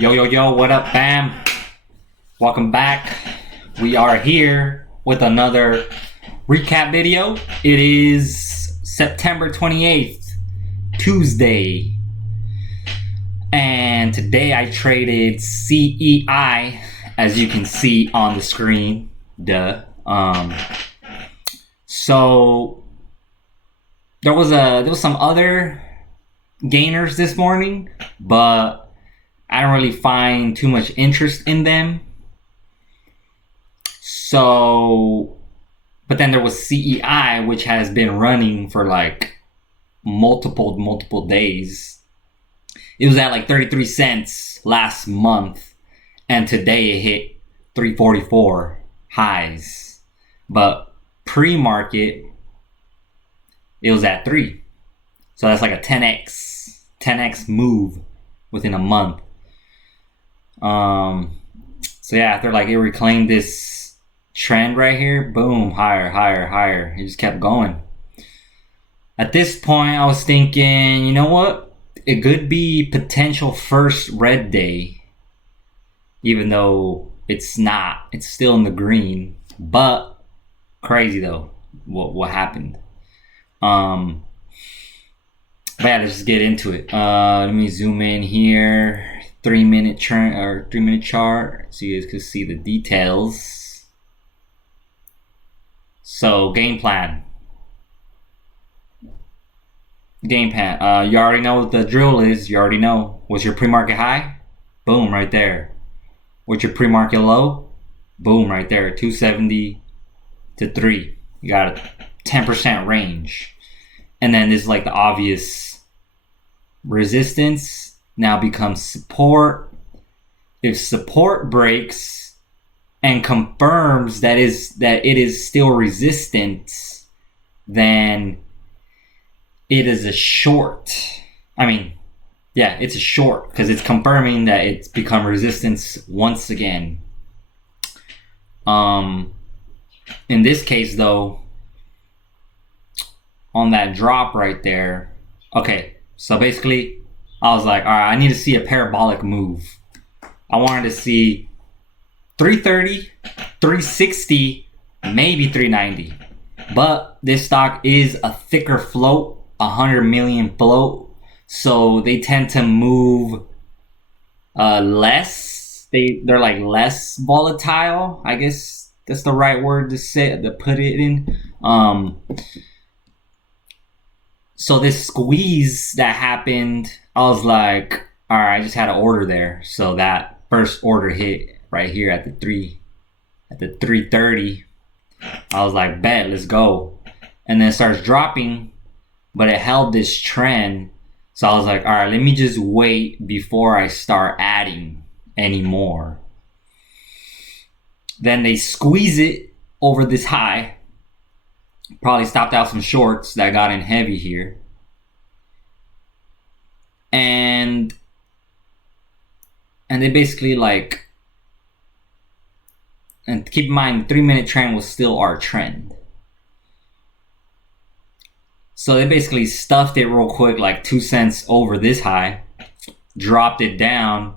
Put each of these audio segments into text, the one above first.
Yo, yo, yo, what up, fam? Welcome back. We are here with another recap video. It is September 28th, Tuesday. And today I traded CEI, as you can see on the screen. So there was some other gainers this morning, but I don't really find too much interest in them. So, but then there was CEI, which has been running for like multiple days. It was at like 33 cents last month, and today it hit 344 highs. But pre-market, it was at 3. So that's like a 10x move within a month. So yeah, after like it reclaimed this trend right here, boom, higher. It just kept going. At this point, I was thinking, you know what? It could be potential first red day, even though it's not. It's still in the green, but crazy though. What happened? But yeah, let's just get into it. Let me zoom in here. 3-minute trend or 3-minute chart, so you guys can see the details. So game plan. You already know what the drill is. You already know. What's your pre-market high? Boom, right there. What's your pre-market low? Boom, right there. 270 to 3. You got a 10% range. And then this is like the obvious resistance now becomes support. If support breaks and confirms that it is still resistance, then it is a short. I mean, yeah, it's a short because it's confirming that it's become resistance once again. In this case though, on that drop right there, okay, so basically I was like, all right, I need to see a parabolic move. I wanted to see 330, 360, maybe 390. But this stock is a thicker float, 100 million float. So they tend to move less. They're like less volatile. I guess that's the right word to put it in. So this squeeze that happened, I was like, all right, I just had an order there. So that first order hit right here at the 330. I was like, bet, let's go. And then it starts dropping, but it held this trend. So I was like, all right, let me just wait before I start adding any more. Then they squeeze it over this high. Probably stopped out some shorts that got in heavy here. And they basically like, and keep in mind, the 3-minute trend was still our trend. So they basically stuffed it real quick, like 2 cents over this high, dropped it down,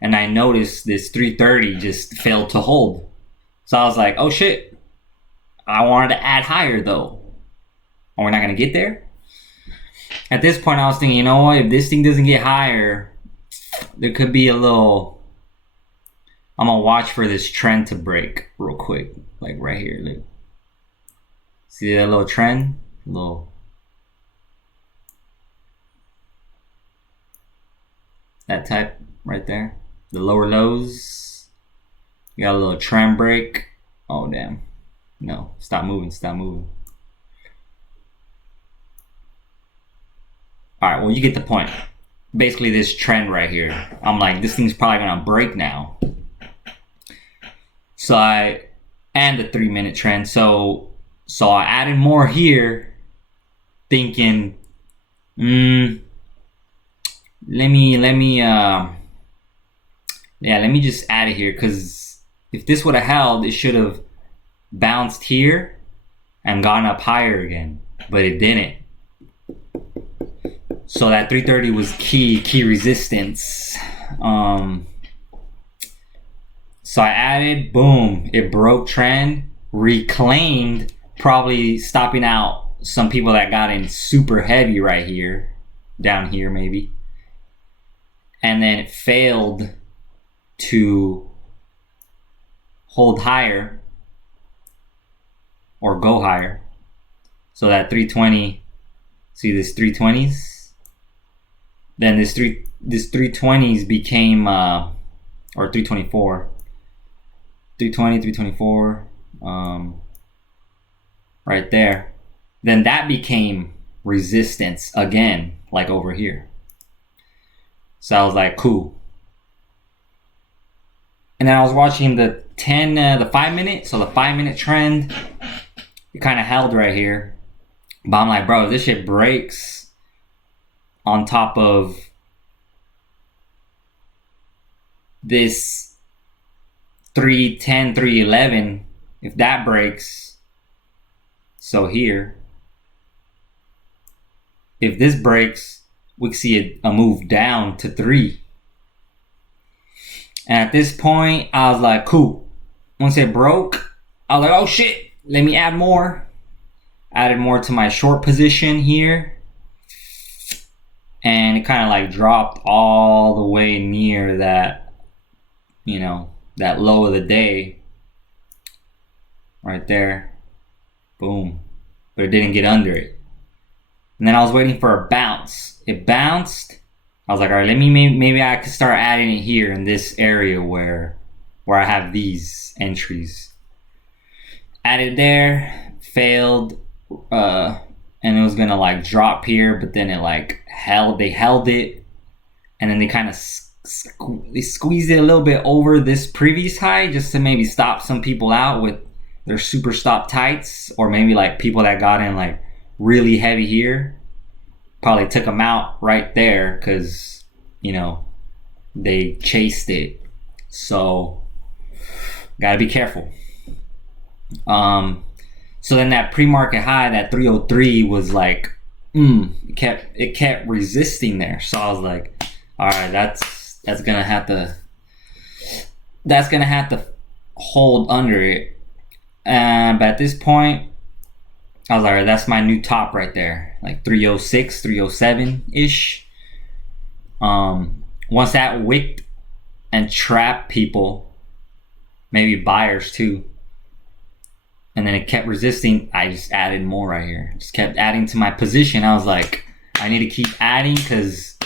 and I noticed this 330 just failed to hold. So I was like, oh shit. I wanted to add higher though. Are we not going to get there? At this point, I was thinking, you know what? If this thing doesn't get higher, there could be a little... I'm going to watch for this trend to break real quick. Like right here. Look. See that little trend? That type right there. The lower lows. You got a little trend break. Oh, damn. No, stop moving. Alright, well, you get the point. Basically, this trend right here. I'm like, this thing's probably going to break now. So and the 3-minute trend. So I added more here, thinking, let me just add it here, because if this would have held, it should have bounced here and gone up higher again, but it didn't. So that 330 was key resistance. So I added, boom, it broke trend, reclaimed, probably stopping out some people that got in super heavy right here, down here maybe. And then it failed to hold higher or go higher. So that 320, see this 320s? Then this 320s became, or 324. 320, 324, right there. Then that became resistance again, like over here. So I was like, cool. And then I was watching the 5 minute. So the 5 minute trend, it kind of held right here. But I'm like, bro, if this shit breaks on top of this 310, 311, if that breaks, so here, if this breaks, we can see a move down to 3. And at this point, I was like, cool. Once it broke, I was like, oh shit, let me add more. Added more to my short position here. And it kind of like dropped all the way near that, you know, that low of the day. Right there. Boom. But it didn't get under it. And then I was waiting for a bounce. It bounced. I was like, all right, let me, maybe I could start adding it here in this area where I have these entries. Added there, failed, and it was gonna like drop here, but then it like they held it, and then they kind of they squeezed it a little bit over this previous high just to maybe stop some people out with their super stop tights, or maybe like people that got in like really heavy here. Probably took them out right there because, you know, they chased it. So gotta be careful. So then that pre-market high, that 303, was like, it kept resisting there. So I was like, all right, that's gonna have to hold under it. But at this point, I was like, all right, that's my new top right there, like 306, 307 ish. Once that wicked and trapped people, maybe buyers too, and then it kept resisting, I just added more right here. Just kept adding to my position. I was like, I need to keep adding because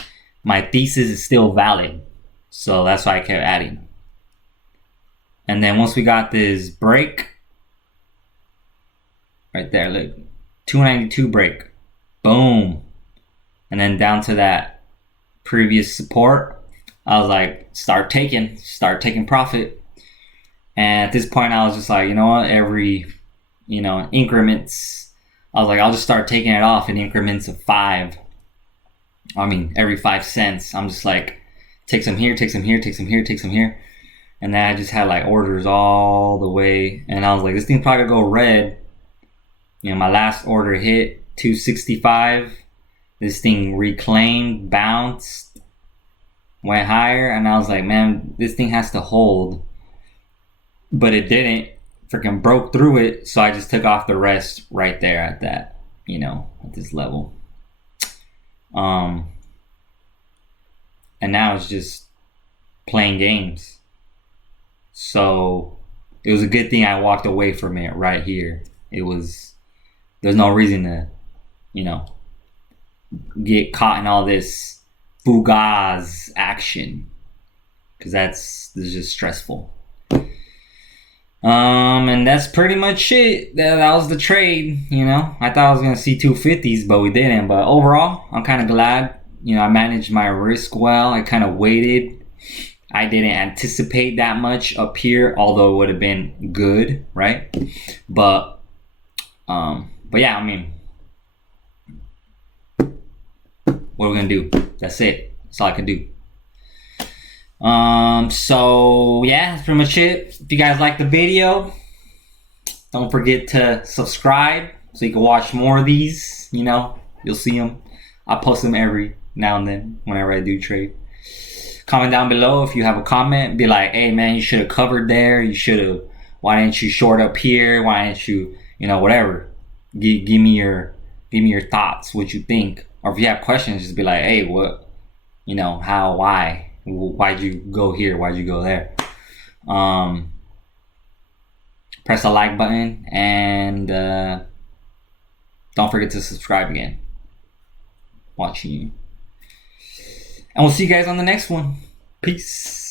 my thesis is still valid. So that's why I kept adding. And then once we got this break, right there, look, 292 break, boom. And then down to that previous support, I was like, start taking profit. And at this point, I was just like, you know what, increments, I was like, I'll just start taking it off in increments of 5. I mean, every 5 cents. I'm just like, take some here, take some here, take some here, take some here. And then I just had like orders all the way. And I was like, this thing's probably gonna go red. You know, my last order hit 265. This thing reclaimed, bounced, went higher. And I was like, man, this thing has to hold. But it didn't. Freaking broke through it. So I just took off the rest right there at that, at this level. And now it's just playing games. So it was a good thing I walked away from it right here. There's no reason to, get caught in all this fugaz action, because this is just stressful. And that's pretty much it. That was the trade. I thought I was gonna see 250s, but we didn't. But overall, I'm kind of glad. I managed my risk well. I kind of waited. I didn't anticipate that much up here, although it would have been good, right? But yeah, I mean, what are we gonna do? That's it. That's all I can do. So yeah, that's pretty much it. If you guys like the video, don't forget to subscribe so you can watch more of these. You'll see them. I post them every now and then whenever I do trade. Comment down below if you have a comment. Be like, hey man, you should have covered there. You should have. Why didn't you short up here? Why didn't you, whatever. Give me your thoughts, what you think. Or if you have questions, just be like, hey, what, how, why'd you go here? Why'd you go there? Press the like button and don't forget to subscribe again. Watching you. And we'll see you guys on the next one. Peace.